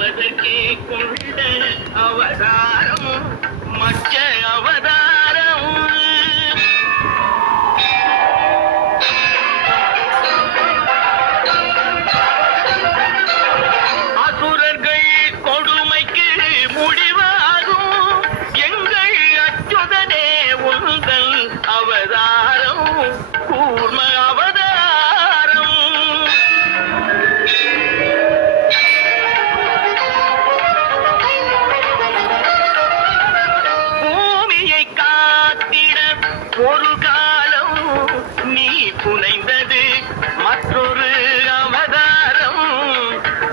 காப்பதற்கே கொண்ட அவதாரம் மச்ச அவதாரம். அசுரர்கள் கொடுமைக்கு முடிவாகும் எங்கள் அச்சுதனே உங்கள் அவதாரம் கூர்ம அவதாரம். பூமியை காத்திட ஒரு காலம் நீ புனைந்தது மற்றொரு அவதாரம்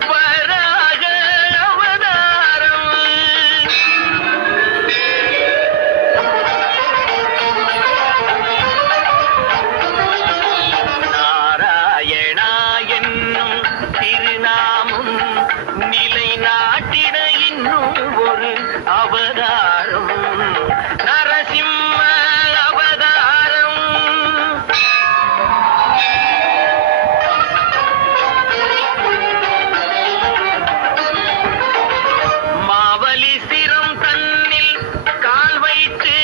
வராக அவதாரம். நாராயணா என்னும் திருநாமம் நிலைநாட்டிட இன்னும் ஒரு அவதாரம் நரசிம்ம அவதாரம். மாவலி சிரம் தன்னில் கால் வைத்து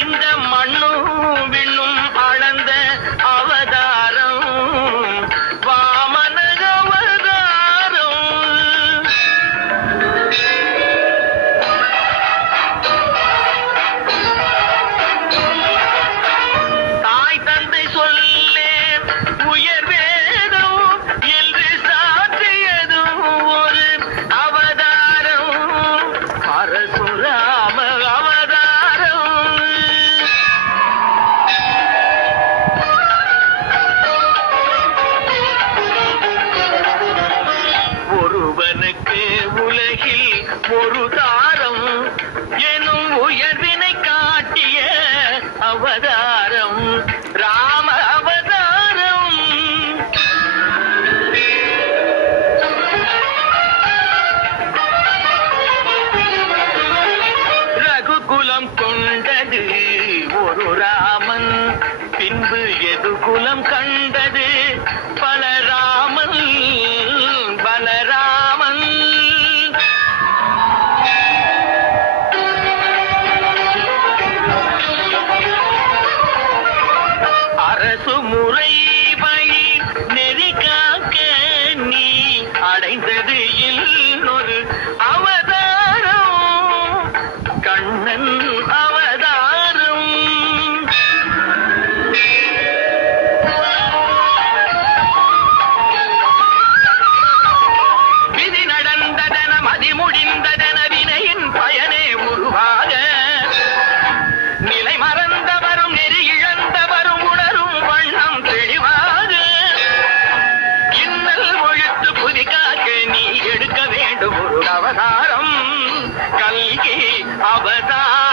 இந்த மண்ணும் விண்ணும் அளந்த அவதாரம் வாமன அவதாரம். தாய் தந்தை சொல்லே உயர் வேதம் என்று சாற்றியதும் ஒரு அவதாரம் பரசுராம அவதாரம். ஒருவனுக்கு உலகில் ஒரு தாரம் எனும் உயர்வினை காட்டிய அவதாரம் ராம அவதாரம். ரகுகுலம் கொண்டது ஒரு ராமன் பின்பு எதுகுலம் கண்டது பலராமன் பலராமன். அரசு முறை வழி நெறி காக்க நீ அடைந்தது இன்னொரு அவதாரம் கண்ணன் அவதாரம். விதி நடந்ததன மதி முடிந்ததன வினையின் பயனே உருவாக நிலை மறந்தவரும் நெறி இழந்தவரும் உணரும் வண்ணம் தெளிவாக இன்னல் ஒழித்து புதி காக்க நீ எடுக்க வேண்டும் ஒரு அவதாரம் கல்கி அவதாரம்.